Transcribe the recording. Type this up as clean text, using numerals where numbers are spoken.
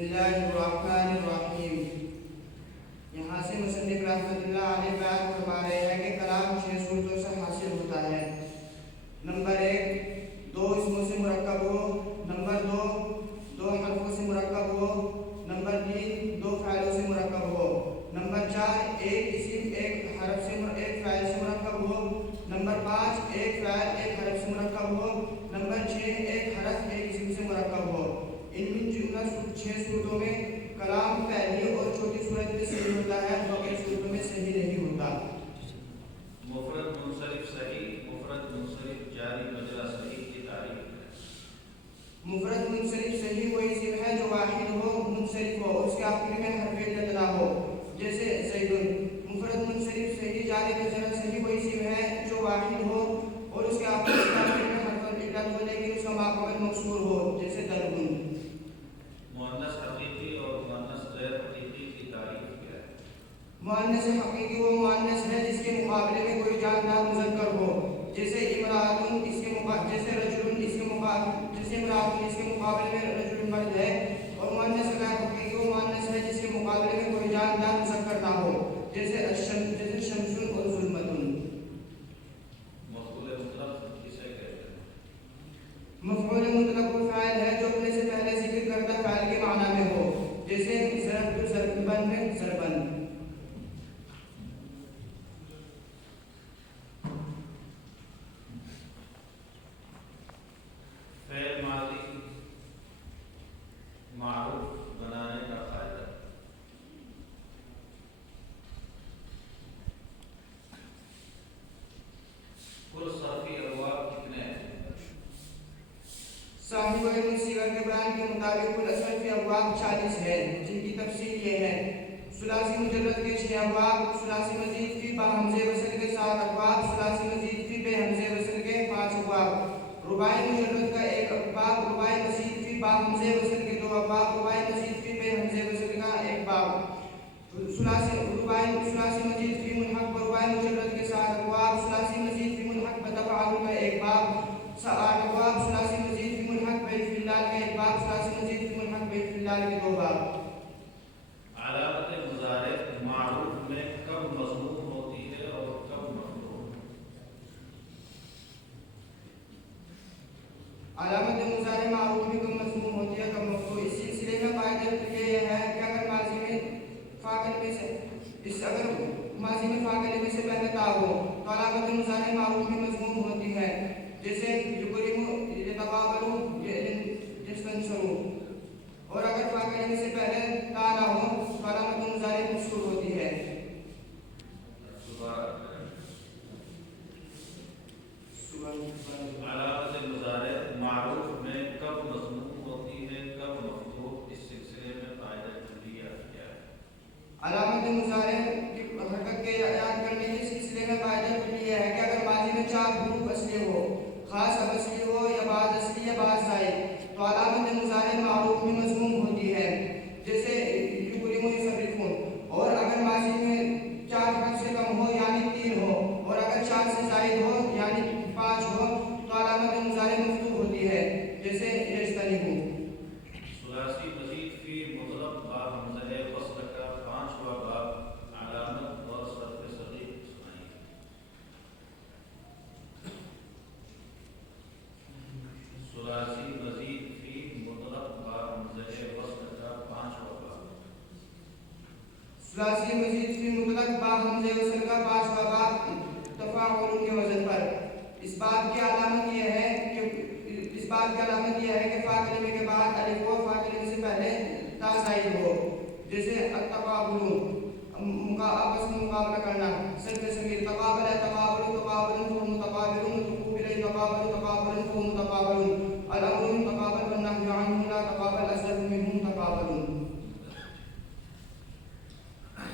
اللہ الرحمن الرحیم۔ یہاں سے مصنف رحمۃ اللہ علیہ بیان فرما رہے ہیں کہ کلام 6 صورتوں سے حاصل ہوتا ہے۔ نمبر 1 2 اسموں سے مرکب ہو، نمبر 2 2 حرفوں سے مرکب ہو، نمبر 3 2 فعلوں سے مرکب ہو، نمبر 4 ایک اسم ایک حرف سے ایک فعل سے مرکب ہو، نمبر 5 ایک فعل ایک حرف سے مرکب ہو، نمبر 6 ایک حرف ایک اسم سے مرکب ہو۔ ان 6 صورتوں میں کلام پہلی اور چھوٹی صورت میں صحیح ہوتا ہے، باقی صورتوں میں صحیح نہیں ہوتا۔ مفرد منصرف صحیح، مفرد منصرف جاری مجرا صحیح کی تعریف۔ مفرد منصرف صحیح وہ اسم ہے جو واحد ہو، منصرف ہو، اس کے آخر میں حرف علت نہ ہو، جیسے زیدن۔ مفرد منصرف صحیح جاری مجرا صحیح وہ اسم ہے جو واحد ہو اور اس کے آخر میں حرف علت ہو لیکن اس کا ماقبل مکسور ہو، جیسے دربن۔ مؤنث حقیقی اور مؤنث غیر حقیقی کی تعریف کیا ہے؟ مؤنث حقیقی وہ مؤنث ہے جس کے مقابلے میں کوئی جاندار مذکر ہو، جیسے امرأۃ، اس کے جیسے رجل، اس کے امرأۃ اس کے مقابلے میں رجل مرد ہے۔ اور مؤنث غیر حقیقی وہ مؤنث ہے جس کے مقابلے میں کوئی جاندار مذکر نہ ہو، جیسے شمس اور ظلمۃ۔ مفعول مطلق کسے کہتے ہیں؟ مفعول مطلق وہ فاعل ہے جو اپنے سے پہلے ذکر کردہ فاعل کے معنی میں ہو، جیسے ضربن میں ضربن۔ فعل ماضی معروف بنانے کا فائدہ۔ کل صرفی ابواب کتنے ہیں؟ صاحب علم صیغہ کے بیان کے مطابق کل صرفی ابواب 40 ہے، جن کی تفصیل یہ ہے: ثلاثی مجرد کے 6 ابواب، ثلاثی مزید فی با حمزے وصل کے 7 ابواب، ثلاثی مزید فی بے حمزے وصل کے 5 ابواب، رباعی مجرد کا 1 ابواب، رباعی مزید فی با حمزے وصل کے 2 ابواب، رباعی مزید فی بے حمزے وصل کا 1 باب، ثلاثی مزید فی ملحق برباعی مجرد کے 7 ابواب، ثلاثی مزید فی ملحق بتفعل کا 1 باب، 8 ابواب، ثلاثی مزید فی ملحق بے فی اللال کا 1 باب، ثلاثی مزید فی ملحق بے فی اللال کے 2 باب۔ علامت مضارع معروف میں کب مضموم ہوتی ہے اور کب مفعول؟ علامت مضارع معروف میں کب مضموم ہوتی ہے، کب مفعول؟ اس سلسلے میں قاعدہ یہ ہے کہ اگر ماضی میں فاعل میں سے پہلے تا ہو تو علامت مضارع معروف میں مضموم ہوتی ہے، جیسے یکرم، یتقابل، یستنصر۔ اور اگر فاعل میں سے پہلے تا نہ ہو تو علامت مضارع مکسور ہوتی ہے۔ علامت مضارع معروف میں کب مضموم ہوتی ہے، کب مفعول؟ اس سلسلے میں قاعدہ کلیہ کیا ہے؟ علامت مضارع کی حرکت کے یاد کرنے کے سلسلے میں قاعدہ کلیہ ہے کہ اگر ماضی میں 4 حروف اصلی ہو، خاص اب اصلی ہو یا بعض اصلی یا بعض زائد، تو علامت مضارع معروف میں مضموم ہوتی ہے، جیسے یکرم، یصرفون۔ اور اگر ماضی میں 4 حرف سے کم ہو یعنی 3 ہو، اور اگر 4 سے زائد ہو یعنی 5 ہو تو علامت مضارع مفتوح ہوتی ہے، جیسے یجتنبون۔ ثلاثی مزید فی مطلق با حمزہ وصل کا 5واں باب، علامت اور صرف صغیر سنائیے۔ ثلاثی مزید فی مطلق با حمزہ وصل کا 5واں باب۔ ثلاثی مزید فی مطلق با حمزہ وصل کا 5واں باب، تفاعل کے وزن پر۔ اس بات کی علامت یہ ہے کہ فا کلمے کے بعد الف ہو، فا کلمے سے پہلے تا زائد ہو، جیسے التقابل، آپس میں مقابلہ کرنا، صرف صغیر، تقابل تقابل تقابل فهم متقابلون، تقابل تقابل تقابل فهم متقابلون، الامر تقابل والنهي عنه